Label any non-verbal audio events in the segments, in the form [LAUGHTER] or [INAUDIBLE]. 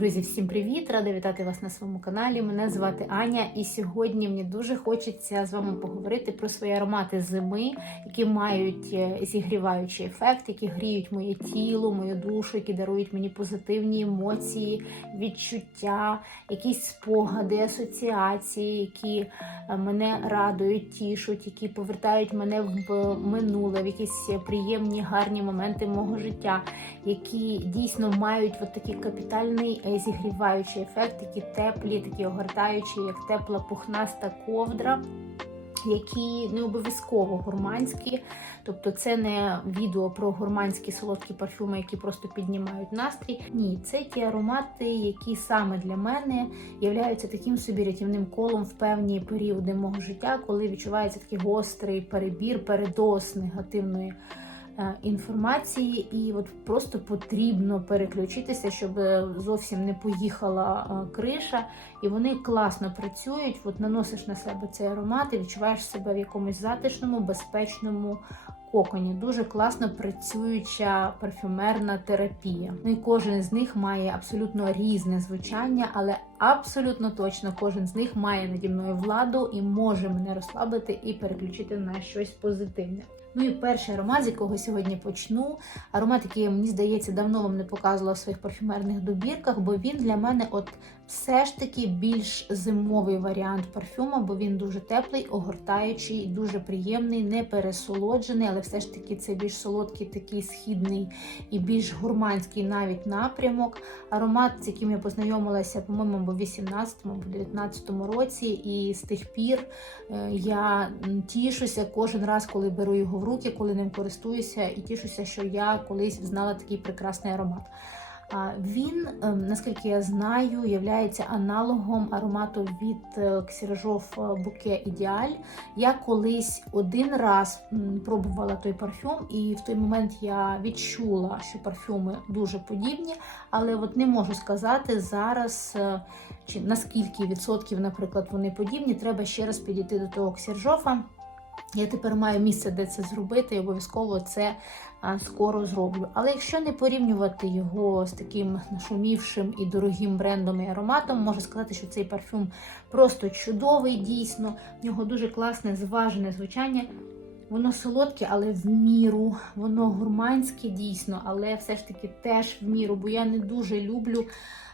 Друзі, всім привіт! Рада вітати вас на своєму каналі. Мене звати Аня, і сьогодні мені дуже хочеться з вами поговорити про свої аромати зими, які мають е, зігріваючий ефект, які гріють моє тіло, мою душу, які дарують мені позитивні емоції, відчуття, якісь спогади, асоціації, які е, мене радують, тішуть, які повертають мене в минуле, в якісь приємні, гарні моменти мого життя, які дійсно мають от такий капітальний зігріваючий ефект, такі теплі, такі огортаючі, як тепла пухнаста ковдра. Які не обов'язково гурманські, тобто це не відео про гурманські солодкі парфюми, які просто піднімають настрій. Ні, це ті аромати, які саме для мене являються таким собі рятівним колом в певні періоди мого життя, коли відчувається такий гострий перебір, передос негативної е, інформації, і от просто потрібно переключитися, щоб е, зовсім не поїхала е, криша. І вони класно працюють. От наносиш на себе цей аромат і відчуваєш себе в якомусь затишному, безпечному коконі. Дуже класно працююча парфюмерна терапія. Ну і кожен з них має абсолютно різне звучання, але абсолютно точно кожен з них має наді мною владу і може мене розслабити і переключити на щось позитивне. Ну і перший аромат, з якого сьогодні почну. Аромат, який мені здається, давно вам не показувала в своїх парфюмерних добірках, бо він для мене, от все ж таки, більш зимовий варіант парфюма, бо він дуже теплий, огортаючий, дуже приємний, не пересолоджений, але все ж таки це більш солодкий, такий східний і більш гурманський навіть напрямок. Аромат, з яким я познайомилася, по-моєму, в 18-му, в 19-му році, і з тих пір е, я тішуся кожен раз, коли беру його в руки, коли ним користуюся, і тішуся, що я колись знала такий прекрасний аромат. Він, ем, наскільки я знаю, є аналогом аромату від Xerajov Bouquet Ideal. Я колись один раз пробувала той парфюм, і в той момент я відчула, що парфюми дуже подібні, але от не можу сказати зараз, е, чи наскільки відсотків, наприклад, вони подібні. Треба ще раз підійти до того Ксержофа. Я тепер маю місце, де це зробити, і обов'язково це скоро зроблю. Але якщо не порівнювати його з таким нашумівшим і дорогим брендом і ароматом, можу сказати, що цей парфюм просто чудовий, дійсно. В нього дуже класне зважене звучання. Воно солодке, але в міру, воно гурманське дійсно, але все ж таки теж в міру, бо я не дуже люблю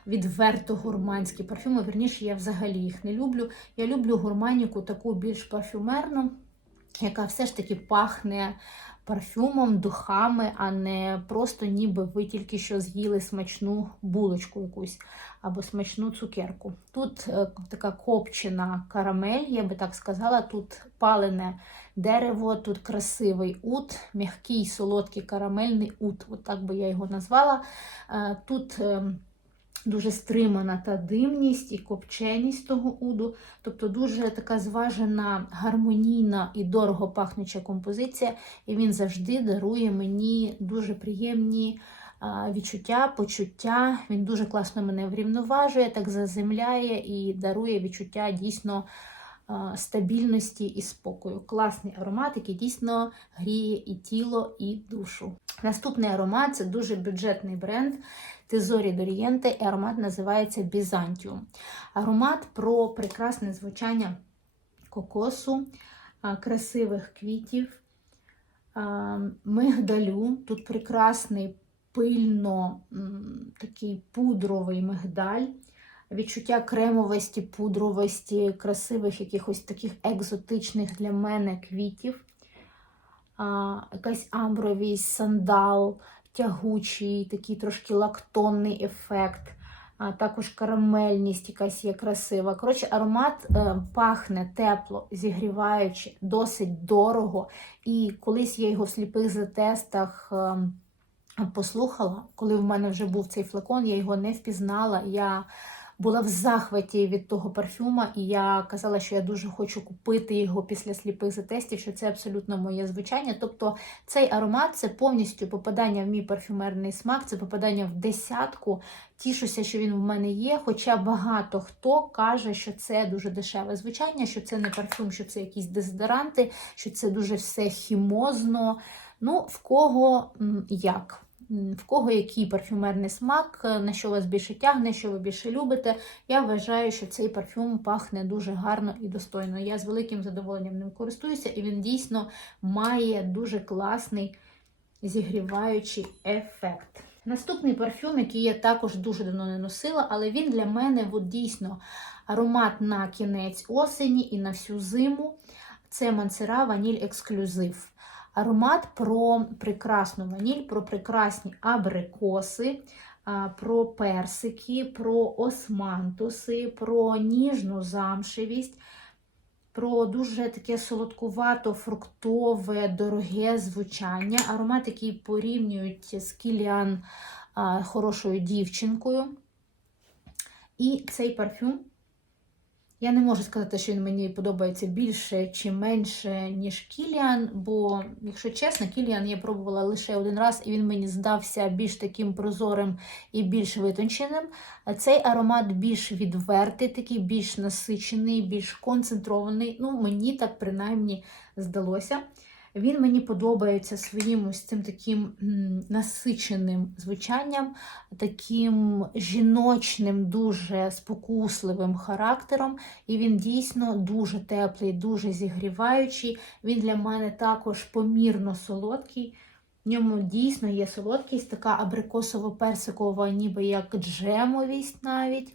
відверто гурманські парфюми. Верніше, я взагалі їх не люблю. Я люблю гурманіку таку більш парфюмерну яка все ж таки пахне парфюмом, духами, а не просто ніби ви тільки що з'їли смачну булочку якусь або смачну цукерку. Тут е, така копчена карамель, я би так сказала, тут палене дерево, тут красивий ут, м'який солодкий карамельний ут, от так би я його назвала. Е, тут ем, дуже стримана та димність і копченість того уду. Тобто дуже така зважена, гармонійна і дорого пахнуча композиція. І він завжди дарує мені дуже приємні відчуття, почуття. Він дуже класно мене врівноважує, так заземляє і дарує відчуття дійсно. Стабільності і спокою. Класний аромат, який дійсно гріє і тіло, і душу. Наступний аромат це дуже бюджетний бренд. Тезорі Дорієнте, і аромат називається Бізантіум. Аромат про прекрасне звучання кокосу, красивих квітів, мигдалю. Тут прекрасний пильно такий пудровий мигдаль. Відчуття кремовості, пудровості, красивих, якихось таких екзотичних для мене квітів, а, якась амбровість, сандал, тягучий, такий трошки лактонний ефект, а також карамельність якась є красива. Коротше, аромат е, пахне тепло, зігріваючи, досить дорого. І колись я його в сліпих затестах. Е, Послухала, коли в мене вже був цей флакон, я його не впізнала. Я була в захваті від того парфюма, і я казала, що я дуже хочу купити його після сліпих затестів, що це абсолютно моє звучання. Тобто цей аромат це повністю попадання в мій парфюмерний смак, це попадання в десятку. Тішуся, що він в мене є. Хоча багато хто каже, що це дуже дешеве звучання, що це не парфюм, що це якісь дезодоранти, що це дуже все хімозно. Ну, в кого як. В кого який парфюмерний смак, е, на що вас більше тягне, що ви більше любите. Я вважаю, що цей парфюм пахне дуже гарно і достойно. Я з великим задоволенням ним користуюся, і він дійсно має дуже класний зігріваючий ефект. Наступний парфюм, який я також дуже давно не носила, але він для мене от дійсно аромат на кінець осені і на всю зиму. Це Мансера Ваніль Ексклюзив. Аромат про прекрасну ваніль, про прекрасні абрикоси, про персики, про османтуси, про ніжну замшевість, про дуже таке солодкувато-фруктове, дороге звучання. Аромат, який порівнюють з кіліан хорошою дівчинкою. І цей парфюм. Я не можу сказати, що він мені подобається більше чи менше, ніж Кіліан, бо, якщо чесно, Кіліан я пробувала лише один раз, і він мені здався більш таким прозорим і більш витонченим. Цей аромат більш відвертий, такий, більш насичений, більш концентрований. Ну, мені так принаймні здалося. Він мені подобається своїм ось цим таким насиченим звучанням, таким жіночним, дуже спокусливим характером. І він дійсно дуже теплий, дуже зігріваючий. Він для мене також помірно солодкий. В ньому дійсно є солодкість, така абрикосово-персикова, ніби як джемовість навіть.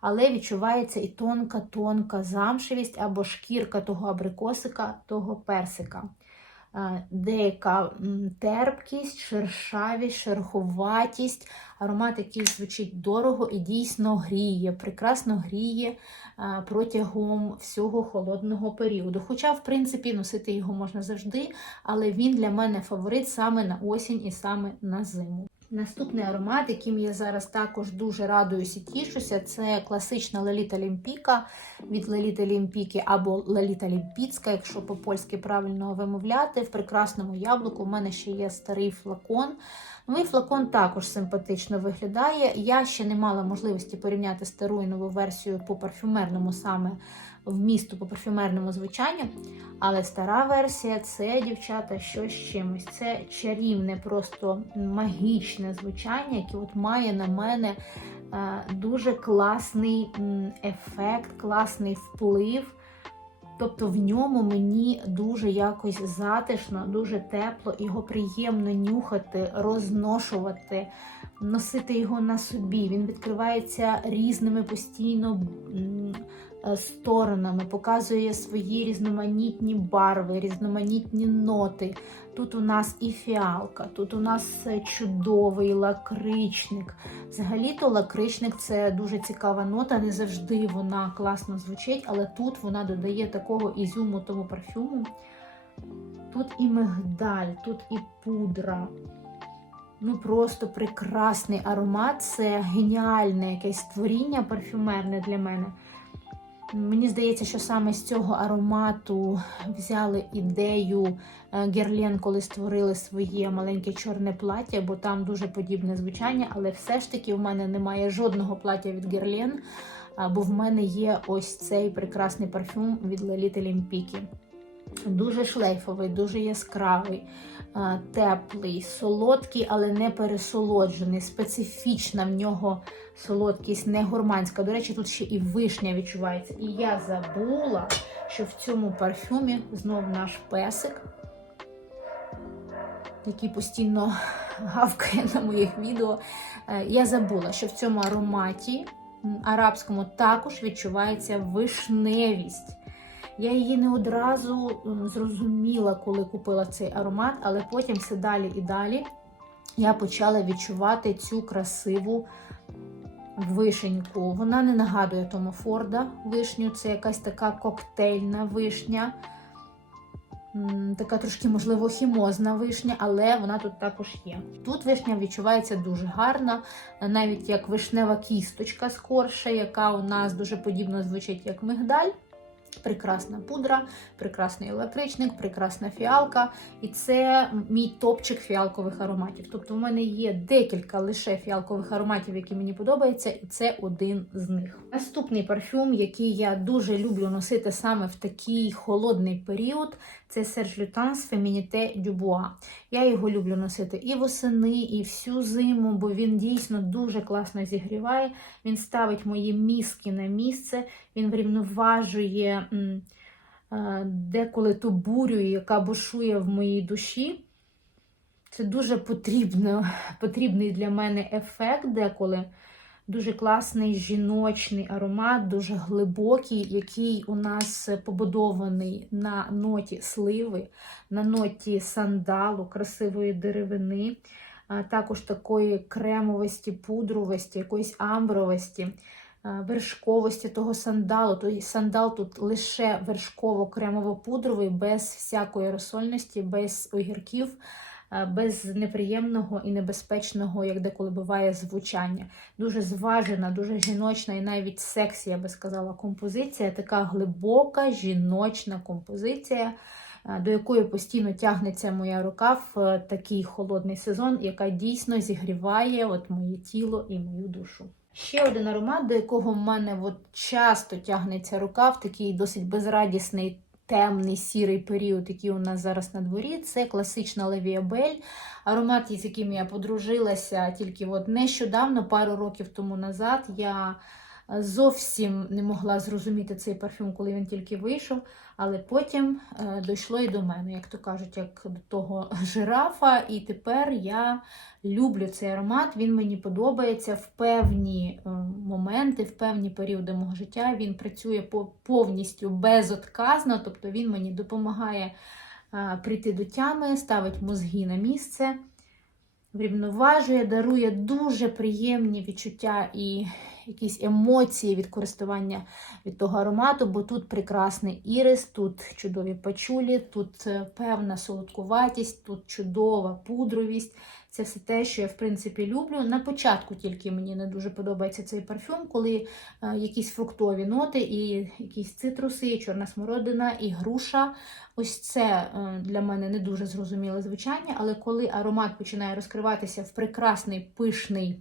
Але відчувається і тонка-тонка замшевість або шкірка того абрикосика, того персика. Деяка терпкість, шершавість, шерховатість, аромат, який звучить дорого і дійсно гріє, прекрасно гріє протягом всього холодного періоду. Хоча, в принципі, носити його можна завжди, але він для мене фаворит саме на осінь і саме на зиму. Наступний аромат, яким я зараз також дуже радуюся і тішуся, це класична Леліта Лімпіка від Леліта Лімпіки або Леліта Лімпіцька, якщо по-польськи правильно вимовляти. В прекрасному яблуку. У мене ще є старий флакон. Новий флакон також симпатично виглядає. Я ще не мала можливості порівняти стару і нову версію по парфюмерному саме вмісту по парфюмерному звучанню. Але стара версія це, дівчата, що з чимось. Це чарівне, просто магічне звучання, яке от має на мене е, дуже класний ефект, класний вплив. Тобто в ньому мені дуже якось затишно, дуже тепло, його приємно нюхати, розношувати, носити його на собі. Він відкривається різними постійно сторонами, показує свої різноманітні барви, різноманітні ноти. Тут у нас і фіалка, тут у нас е, чудовий лакричник. Взагалі-то лакричник це дуже цікава нота, не завжди вона класно звучить, але тут вона додає такого ізюму тому парфюму. Тут і мигдаль, тут і пудра. Ну, просто прекрасний аромат. Це геніальне якесь творіння парфюмерне для мене. Мені здається, що саме з цього аромату взяли ідею е, Герлен, коли створили своє маленьке чорне плаття, бо там дуже подібне звучання, але все ж таки в мене немає жодного плаття від Герлен, бо в мене є ось цей прекрасний парфюм від Леліти Лімпіки. Дуже шлейфовий, дуже яскравий, теплий, солодкий, але не пересолоджений. Специфічна в нього солодкість, не гурманська. До речі, тут ще і вишня відчувається. І я забула, що в цьому парфюмі знов наш песик, який постійно гавкає на моїх відео. Е, Я забула, що в цьому ароматі арабському також відчувається вишневість. Я її не одразу зрозуміла, коли купила цей аромат, але потім все далі і далі я почала відчувати цю красиву вишеньку. Вона не нагадує Тома Форда вишню, це якась така коктейльна вишня. Така трошки, можливо, хімозна вишня, але вона тут також є. Тут вишня відчувається дуже гарно, навіть як вишнева кісточка скорше, яка у нас дуже подібно звучить як мигдаль. Прекрасна пудра, прекрасний електричник, прекрасна фіалка. І це мій топчик фіалкових ароматів. Тобто, в мене є декілька лише фіалкових ароматів, які мені подобаються, і це один з них. Наступний парфюм, який я дуже люблю носити саме в такий холодний період, Це Lutens Féminité du Bois. Я його люблю носити і восени, і всю зиму, бо він дійсно дуже класно зігріває. Він ставить мої мізки на місце, він врівноважує е, деколи ту бурю, яка бушує в моїй душі. Це дуже потрібно, потрібний для мене ефект деколи. Дуже класний жіночний аромат, дуже глибокий, який у нас побудований на ноті сливи, на ноті сандалу, красивої деревини, також такої кремовості, пудровості, якоїсь амбровості, вершковості того сандалу. Той сандал тут лише вершково-кремово-пудровий, без всякої розсольності, без огірків без неприємного і небезпечного, як деколи буває, звучання. Дуже зважена, дуже жіночна і навіть сексі, я би сказала, композиція, така глибока жіночна композиція, е, до якої постійно тягнеться моя рука в е, такий холодний сезон, яка дійсно зігріває от моє тіло і мою душу. Ще один аромат, до якого в мене от часто тягнеться рука в такий досить безрадісний темний сірий період, який у нас зараз на дворі, це класична Левіабель. Аромат, з яким я подружилася тільки от нещодавно, пару років тому назад. Я зовсім не могла зрозуміти цей парфюм, коли він тільки вийшов. Але потім е, дійшло і до мене, як то кажуть, як до того [LAUGHS] жирафа. І тепер я люблю цей аромат. Він мені подобається в певні е, моменти, в певні періоди мого життя. Він працює повністю безотказно, тобто він мені допомагає е, прийти до тями, ставить мозги на місце. Врівноважує, дарує дуже приємні відчуття і якісь емоції від користування від того аромату, бо тут прекрасний ірис, тут чудові пачулі, тут е, певна солодкуватість, тут чудова пудровість. Це все те, що я в принципі люблю. На початку тільки мені не дуже подобається цей парфюм, коли е, якісь фруктові ноти, і якісь цитруси, і чорна смородина, і груша. Ось це е, для мене не дуже зрозуміле звучання, але коли аромат починає розкриватися в прекрасний пишний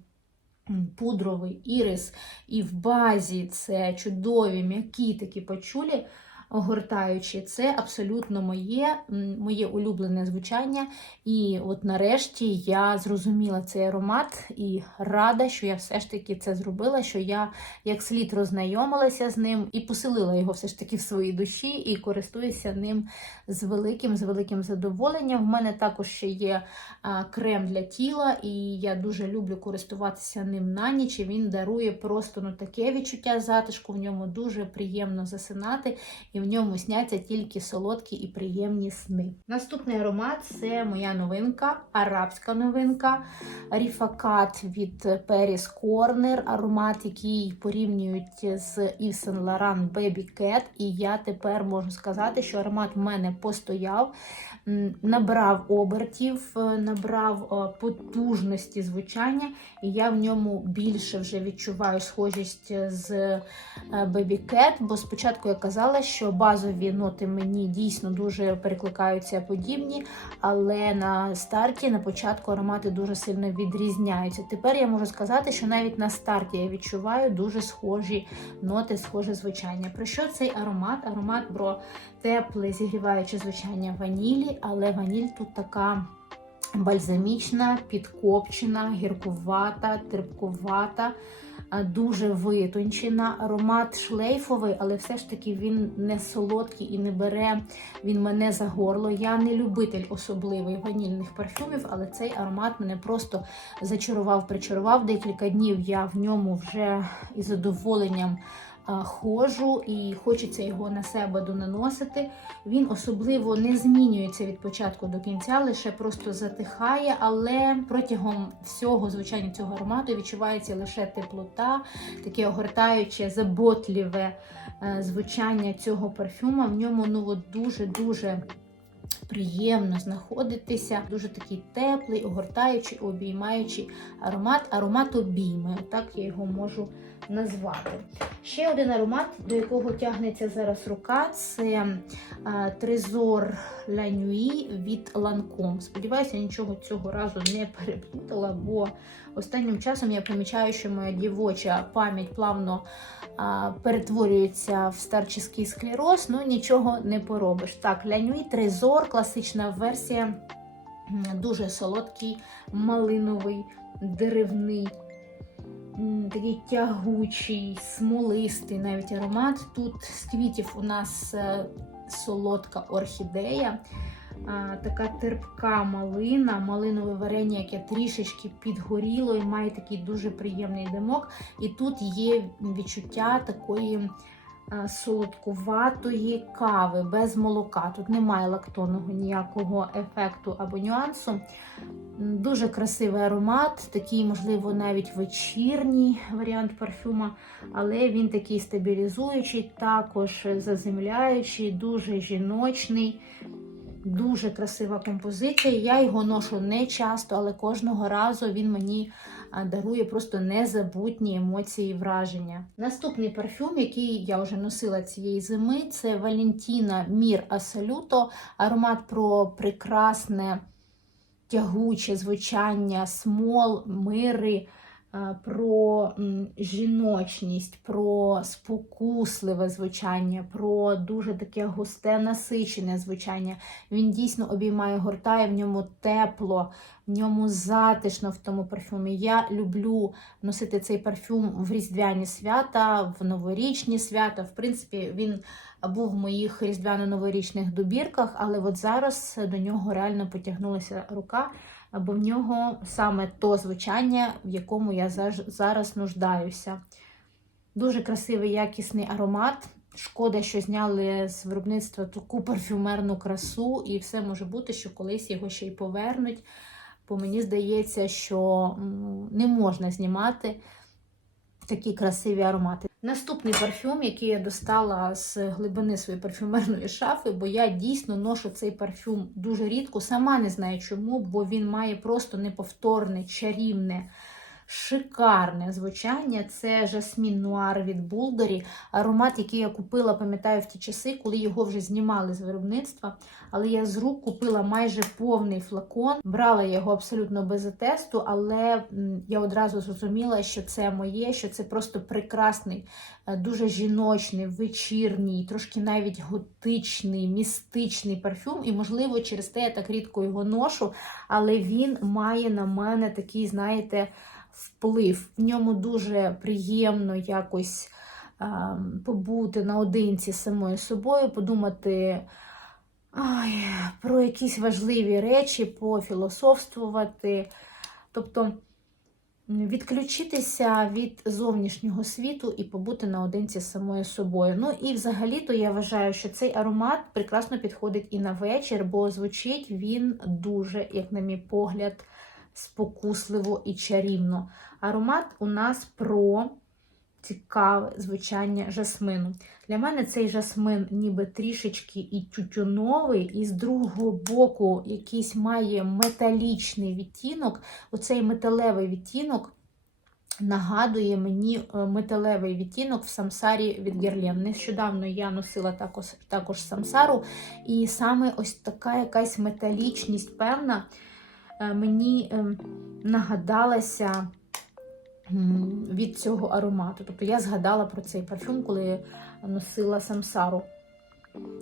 пудровий ірис, і в базі це чудові м'які такі пачулі, огортаючи, це абсолютно моє, моє улюблене звучання. І от нарешті я зрозуміла цей аромат і рада, що я все ж таки це зробила, що я як слід роззнайомилася з ним і поселила його все ж таки в своїй душі, і користуюся ним з великим, з великим задоволенням. В мене також ще є крем для тіла, і я дуже люблю користуватися ним на ніч. і Він дарує просто ну, таке відчуття затишку, в ньому дуже приємно засинати, і в ньому сняться тільки солодкі і приємні сни. Наступний аромат це моя новинка, арабська новинка. Ріфакат від Paris Corner, аромат, який порівнюють з Yves Saint Laurent Baby Cat. І я тепер можу сказати, що аромат в мене постояв, набрав обертів, е, набрав е, потужності звучання, і я в ньому більше вже відчуваю схожість з е, Baby Cat, бо спочатку я казала, що базові ноти мені дійсно дуже перекликаються подібні, але на старті, на початку аромати дуже сильно відрізняються. Тепер я можу сказати, що навіть на старті я відчуваю дуже схожі ноти, схоже звучання. Про що цей аромат? Аромат про тепле, зігріваюче звучання ванілі, але ваніль тут така. Бальзамічна, підкопчена, гіркувата, терпкувата, дуже витончена. Аромат шлейфовий, але все ж таки він не солодкий і не бере він мене за горло. Я не любитель особливий ванільних парфюмів, але цей аромат мене просто зачарував, причарував. Декілька днів я в ньому вже із задоволенням ходжу і хочеться його на себе донаносити. Він особливо не змінюється від початку до кінця, лише просто затихає, але протягом всього звучання цього аромату відчувається лише теплота, таке огортаюче, заботливе е, звучання цього парфюма. В ньому ну, дуже-дуже Приємно знаходитися, дуже такий теплий, огортаючий, обіймаючий аромат, аромат обійми, так я його можу назвати. Ще один аромат, до якого тягнеться зараз рука, це а, Трезор Ла Нюї від Lancome. Сподіваюся, нічого цього разу не переплутала, бо останнім часом я помічаю, що моя дівоча пам'ять плавно а, перетворюється в старчий склероз, ну нічого не поробиш. Так, Ла Нюї Трезор, класична версія, дуже солодкий, малиновий, деревний. Такий тягучий, смолистий навіть аромат. Тут з квітів у нас е, солодка орхідея, така терпка малина, малинове варення, яке трішечки підгоріло і має такий дуже приємний димок. І тут є відчуття такої солодкуватої кави без молока. Тут немає лактонного ніякого ефекту або нюансу. Дуже красивий аромат, такий, можливо, навіть вечірній варіант парфюма, але він такий стабілізуючий, також заземляючий, дуже жіночний. Дуже красива композиція. Я його ношу не часто, але кожного разу він мені дарує просто незабутні емоції і враження. Наступний парфюм, який я вже носила цієї зими, це Валентіна Мір Асалюто, Аромат про прекрасне тягуче звучання, смол, мири, про жіночність, про спокусливе звучання, про дуже таке густе насичене звучання. Він дійсно обіймає, гортає в ньому тепло, в ньому затишно в тому парфюмі. Я люблю носити цей парфюм в різдвяні свята, в новорічні свята. В принципі, він був в моїх різдвяно-новорічних добірках, але от зараз до нього реально потягнулася рука, бо в нього саме то звучання, в якому я зараз нуждаюся. Дуже красивий якісний аромат. Шкода, що зняли з виробництва таку парфюмерну красу, і все може бути, що колись його ще й повернуть. Бо мені здається, що не можна знімати такі красиві аромати. Наступний парфюм, який я достала з глибини своєї парфюмерної шафи, бо я дійсно ношу цей парфюм дуже рідко, сама не знаю чому, бо він має просто неповторне, чарівне, шикарне звучання. Це жасмін нуар від Булгарі. Аромат, який я купила, пам'ятаю, в ті часи, коли його вже знімали з виробництва. Але я з рук купила майже повний флакон. Брала його абсолютно без тесту, але я одразу зрозуміла, що це моє, що це просто прекрасний, е, дуже жіночний, вечірній, трошки навіть готичний, містичний парфюм. І, можливо, через те я так рідко його ношу, але він має на мене такий, знаєте, вплив. В ньому дуже приємно якось ем, побути наодинці з самою собою, подумати. Ай, про якісь важливі речі, пофілософствувати, тобто відключитися від зовнішнього світу і побути наодинці з самою собою. Ну і взагалі-то я вважаю, що цей аромат прекрасно підходить і на вечір, бо звучить він дуже, як на мій погляд, спокусливо і чарівно. Аромат у нас про цікаве звучання жасмину. Для мене цей жасмин ніби трішечки і тютюновий, і з другого боку якийсь має металічний відтінок. Оцей металевий відтінок нагадує мені е, металевий відтінок в самсарі від Герлен. Нещодавно я носила також, також самсару, і саме ось така якась металічність певна мені ем, нагадалася від цього аромату. Тобто я згадала про цей парфюм, коли носила самсару.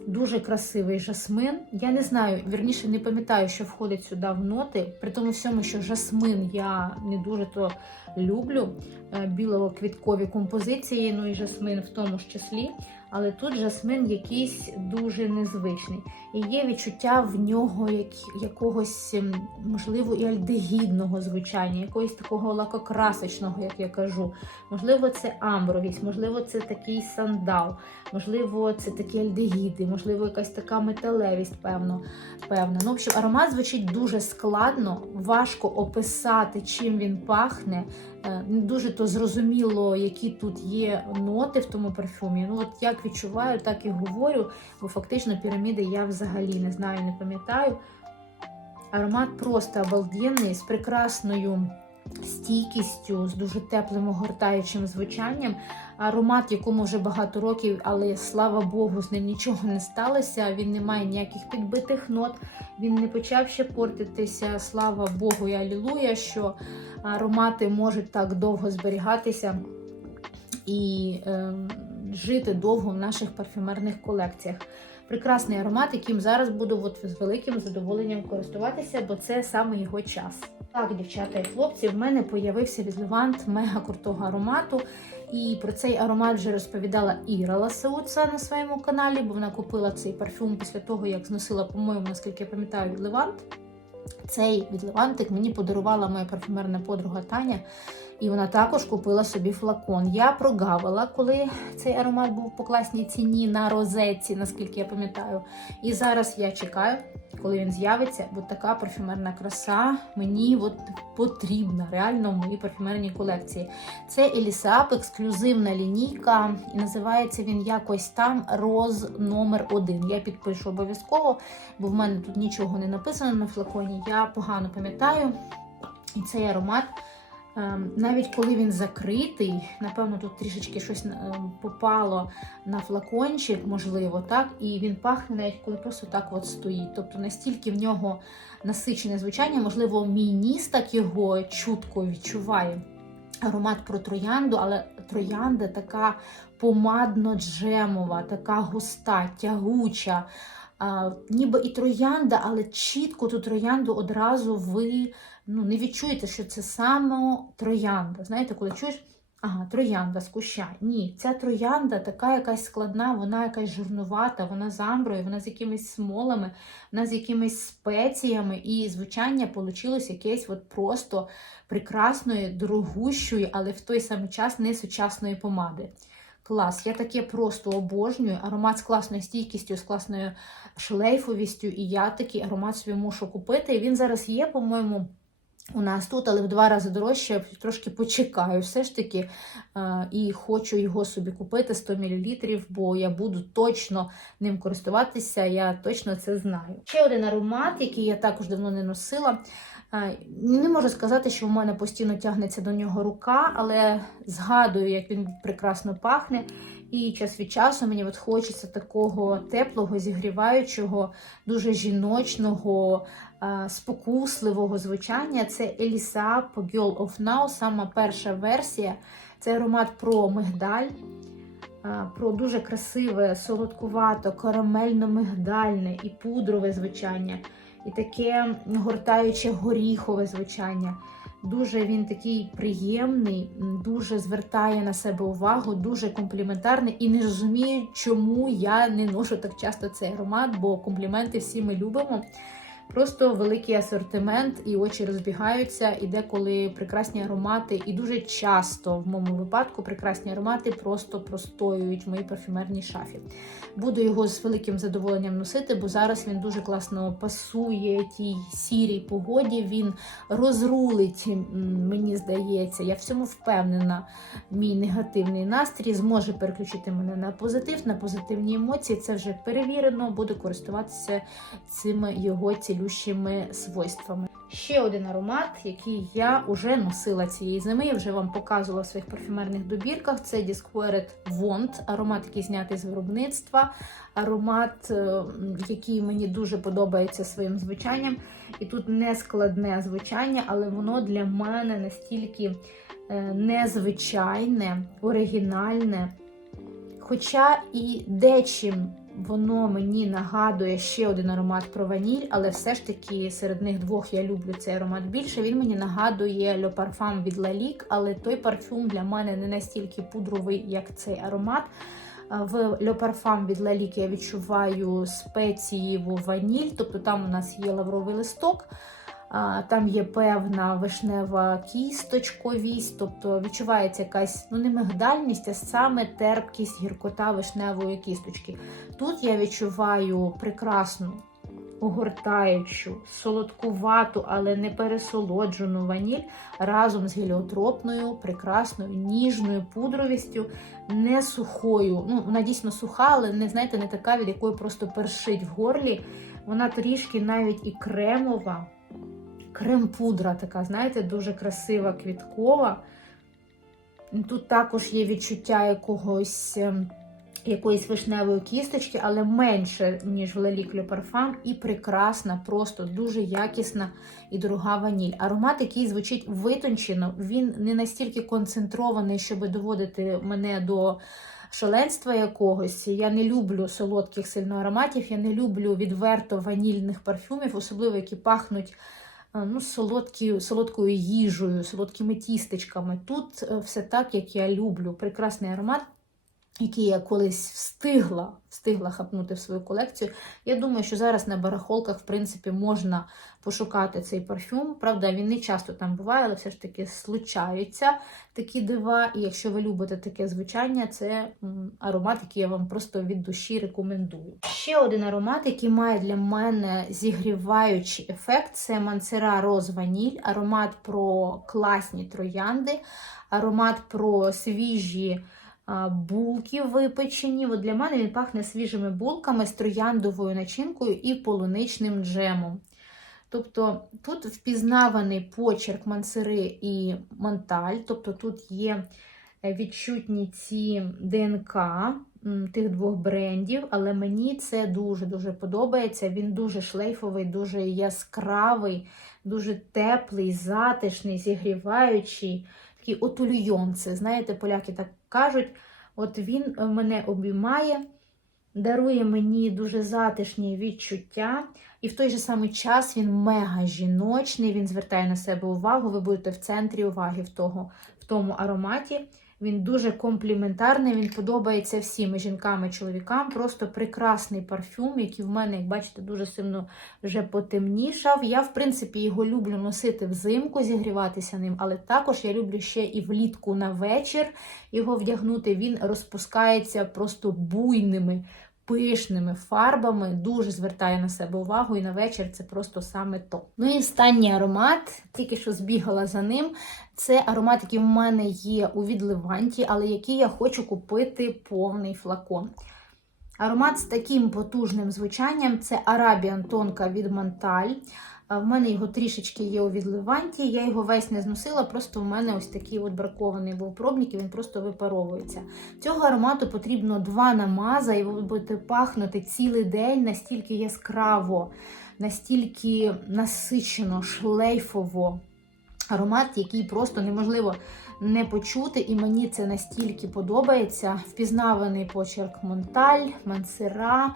Дуже красивий жасмин. Я не знаю, вірніше не пам'ятаю, що входить сюди в ноти. При тому всьому, що жасмин я не дуже то люблю. е, Біло-квіткові композиції, ну і жасмин в тому ж числі. Але тут жасмин якийсь дуже незвичний. І є відчуття в нього як, якогось, ем, можливо, і альдегідного звучання, якогось такого лакокрасочного, як я кажу. Можливо, це амбровість, можливо, це такий сандал, можливо, це такі альдегіди, можливо, якась така металевість, певно. певна. Ну, в общем, аромат звучить дуже складно, важко описати, чим він пахне. Е, не дуже то зрозуміло, які тут є ноти в тому парфюмі. Ну, от як відчуваю, так і говорю, бо фактично піраміди я взагалі не знаю, не пам'ятаю. Аромат просто обалденний, з прекрасною стійкістю, з дуже теплим огортаючим звучанням. Аромат, якому вже багато років, але слава Богу, з ним нічого не сталося. Він не має ніяких підбитих нот, він не почав ще портитися. Слава Богу, і алілуя, що аромати можуть так довго зберігатися і е, жити довго в наших парфюмерних колекціях. Прекрасний аромат, яким зараз буду от з великим задоволенням користуватися, бо це саме його час. Так, дівчата і хлопці, в мене появився від Левант мега крутого аромату. І про цей аромат вже розповідала Іра Ласеуца на своєму каналі, бо вона купила цей парфюм після того, як зносила, по-моєму, наскільки я пам'ятаю, від Левант. Цей від Левантик мені подарувала моя парфюмерна подруга Таня. І вона також купила собі флакон. Я прогавила, коли цей аромат був по класній ціні на розетці, наскільки я пам'ятаю. І зараз я чекаю, коли він з'явиться, бо така парфюмерна краса мені от потрібна реально в моїй парфюмерній колекції. Це Елісап, ексклюзивна лінійка, і називається він якось там роз номер 1 Я підпишу обов'язково, бо в мене тут нічого не написано на флаконі. Я погано пам'ятаю. І цей аромат. Ем, Навіть коли він закритий, напевно, тут трішечки щось ем, попало на флакончик, можливо, так, і він пахне навіть коли просто так от стоїть. Тобто настільки в нього насичене звучання, можливо, мій ніс так його чутко відчуває. Аромат про троянду, але троянда така помадно-джемова, така густа, тягуча. А, ніби і троянда, але чітко ту троянду одразу ви ну, не відчуєте, що це саме троянда. Знаєте, коли чуєш, ага, троянда з куща. Ні, ця троянда така якась складна, вона якась жирнувата, вона з амброю, вона з якимись смолами, вона з якимись спеціями, і звучання вийшло якесь от просто прекрасної, дорогущої, але в той самий час не сучасної помади. Клас, я таке просто обожнюю. Аромат з класною стійкістю, з класною шлейфовістю, і я такий аромат собі мушу купити. І він зараз є, по-моєму, у нас тут, але в два рази дорожче, я трошки почекаю все ж таки. е, І хочу його собі купити 100 мл, бо я буду точно ним користуватися, я точно це знаю. Ще один аромат, який я також давно не носила. Е, Не можу сказати, що в мене постійно тягнеться до нього рука, але згадую, як він прекрасно пахне. І час від часу мені от хочеться такого теплого, зігріваючого, дуже жіночного, спокусливого звучання. Це Elisa Girl of Now, сама перша версія. Це аромат про мигдаль, е, про дуже красиве, солодкувато, карамельно-мигдальне і пудрове звучання, і таке гортаюче горіхове звучання. Дуже він такий приємний, дуже звертає на себе увагу, дуже компліментарний і не розумію, чому я не ношу так часто цей аромат, бо компліменти всі ми любимо. Просто великий асортимент, і очі розбігаються, і деколи прекрасні аромати, і дуже часто в моєму випадку прекрасні аромати просто простоюють в моїй парфюмерній шафі. Буду його з великим задоволенням носити, бо зараз він дуже класно пасує тій сірій погоді. Він розрулить, мені здається, я в цьому впевнена. Мій негативний настрій зможе переключити мене на позитив, на позитивні емоції. Це вже перевірено, буду користуватися цими його цілющими свойствами. Ще один аромат, який я вже носила цієї зими, я вже вам показувала в своїх парфюмерних добірках. Це Disquared Wand, аромат, який знятий з виробництва, аромат, е, який мені дуже подобається своїм звучанням. І тут не складне звучання, але воно для мене настільки е, незвичайне, оригінальне. Хоча і дечим воно мені нагадує ще один аромат про ваніль, але все ж таки серед них двох я люблю цей аромат більше. Він мені нагадує Le Parfum від Lalique, але той парфюм для мене не настільки пудровий, як цей аромат. В Le Parfum від Lalique я відчуваю спецієву ваніль, тобто там у нас є лавровий листок. Там є певна вишнева кісточковість, тобто відчувається якась ну не мигдальність, а саме терпкість, гіркота вишневої кісточки. Тут я відчуваю прекрасну огортаючу, солодкувату, але не пересолоджену ваніль разом з геліотропною, прекрасною, ніжною пудровістю, не сухою. Ну, вона дійсно суха, але не знаєте, не така, від якої просто першить в горлі. Вона трішки навіть і кремова. Крем-пудра така, знаєте, дуже красива, квіткова. Тут також є відчуття якогось, ем, якоїсь вишневої кісточки, але менше, ніж в Le Parfum, і прекрасна, просто дуже якісна і дорога ваніль. Аромат, який звучить витончено, він не настільки концентрований, щоб доводити мене до шаленства якогось. Я не люблю солодких сильно ароматів, я не люблю відверто ванільних парфюмів, особливо які пахнуть ну, солодкі, солодкою їжею, солодкими тістечками. Тут е, все так, як я люблю. Прекрасний аромат, який я колись встигла, встигла хапнути в свою колекцію. Я думаю, що зараз на барахолках, в принципі, можна пошукати цей парфюм. Правда, він не часто там буває, але все ж таки случаються такі дива. І якщо ви любите таке звучання, це аромат, який я вам просто від душі рекомендую. Ще один аромат, який має для мене зігріваючий ефект, це Мансера Роз Ваніль, аромат про класні троянди, аромат про свіжі. Булки випечені. От для мене він пахне свіжими булками з трояндовою начинкою і полуничним джемом. Тобто тут впізнаваний почерк мансери і монталь, тобто тут є е, відчутні ці ДНК тих двох брендів, але мені це дуже-дуже подобається. Він дуже шлейфовий, дуже яскравий, дуже теплий, затишний, зігріваючий, такий отульйонце. Знаєте, поляки так кажуть. От він е, мене обіймає, дарує мені дуже затишні відчуття. І в той же самий час він мега жіночний, він звертає на себе увагу, ви будете в центрі уваги в, того, в тому ароматі. Він дуже компліментарний, він подобається всім і жінкам і чоловікам. Просто прекрасний парфюм, який в мене, як бачите, дуже сильно вже потемнішав. Я, в принципі, його люблю носити взимку, зігріватися ним, але також я люблю ще і влітку на вечір його вдягнути. Він розпускається просто буйними пишними фарбами, дуже звертає на себе увагу, і на вечір це просто саме то. Ну і останній аромат, тільки що збігала за ним. Це аромат, який в мене є у відливанті, але який я хочу купити повний флакон. Аромат з таким потужним звучанням це Arabian тонка від Монталь. В мене його трішечки є у відливанті, я його весь не зносила, просто в мене ось такий от бракований був пробник, і він просто випаровується. Цього аромату потрібно два намаза, і ви будете пахнути цілий день настільки яскраво, настільки насичено, шлейфово. Аромат, який просто неможливо не почути, і мені це настільки подобається. Впізнаваний почерк Монталь, Мансера.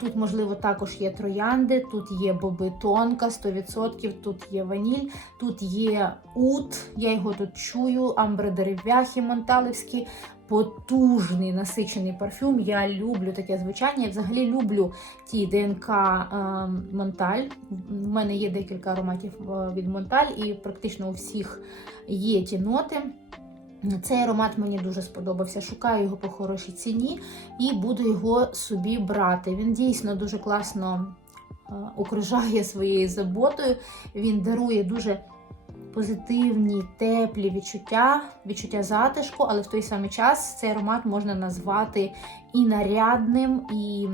Тут, можливо, також є троянди, тут є боби тонка, 100%, тут є ваніль, тут є ут, я його тут чую, амбре дерев'яхи монталевські. Потужний насичений парфюм. Я люблю таке звучання. Я взагалі люблю ті ДНК е, Монталь. У мене є декілька ароматів е, від Монталь, і практично у всіх є ті ноти. Цей аромат мені дуже сподобався. Шукаю його по хорошій ціні і буду його собі брати. Він дійсно дуже класно е, окружає своєю заботою. Він дарує дуже позитивні, теплі відчуття, відчуття затишку, але в той самий час цей аромат можна назвати і нарядним, і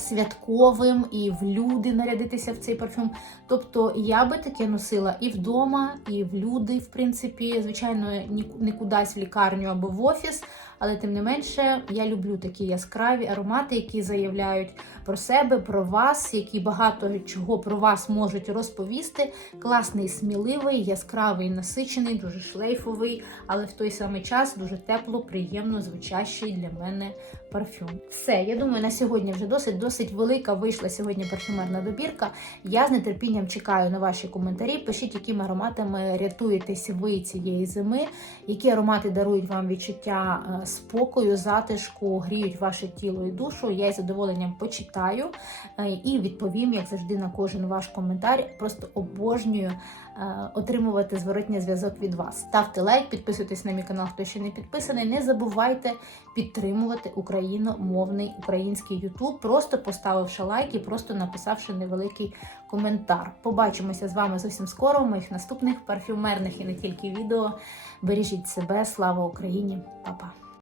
святковим, і в люди нарядитися в цей парфюм. Тобто я би таке носила і вдома, і в люди, в принципі, звичайно, не кудись в лікарню або в офіс. Але тим не менше, я люблю такі яскраві аромати, які заявляють про себе, про вас, які багато чого про вас можуть розповісти. Класний, сміливий, яскравий, насичений, дуже шлейфовий, але в той самий час дуже тепло, приємно звучащий для мене парфюм. Все, я думаю, на сьогодні вже досить досить велика вийшла сьогодні парфюмерна добірка. Я з нетерпінням чекаю на ваші коментарі. Пишіть, якими ароматами рятуєтесь ви цієї зими, які аромати дарують вам відчуття е, спокою, затишку, гріють ваше тіло і душу. Я із задоволенням почитаю е, і відповім, як завжди, на кожен ваш коментар. Просто обожнюю е, отримувати зворотній зв'язок від вас. Ставте лайк, підписуйтесь на мій канал, хто ще не підписаний. Не забувайте підтримувати україномовний український Ютуб, просто поставивши лайк і просто написавши невеликий коментар. Побачимося з вами зовсім скоро в моїх наступних парфюмерних і не тільки відео. Бережіть себе, слава Україні, Па-па!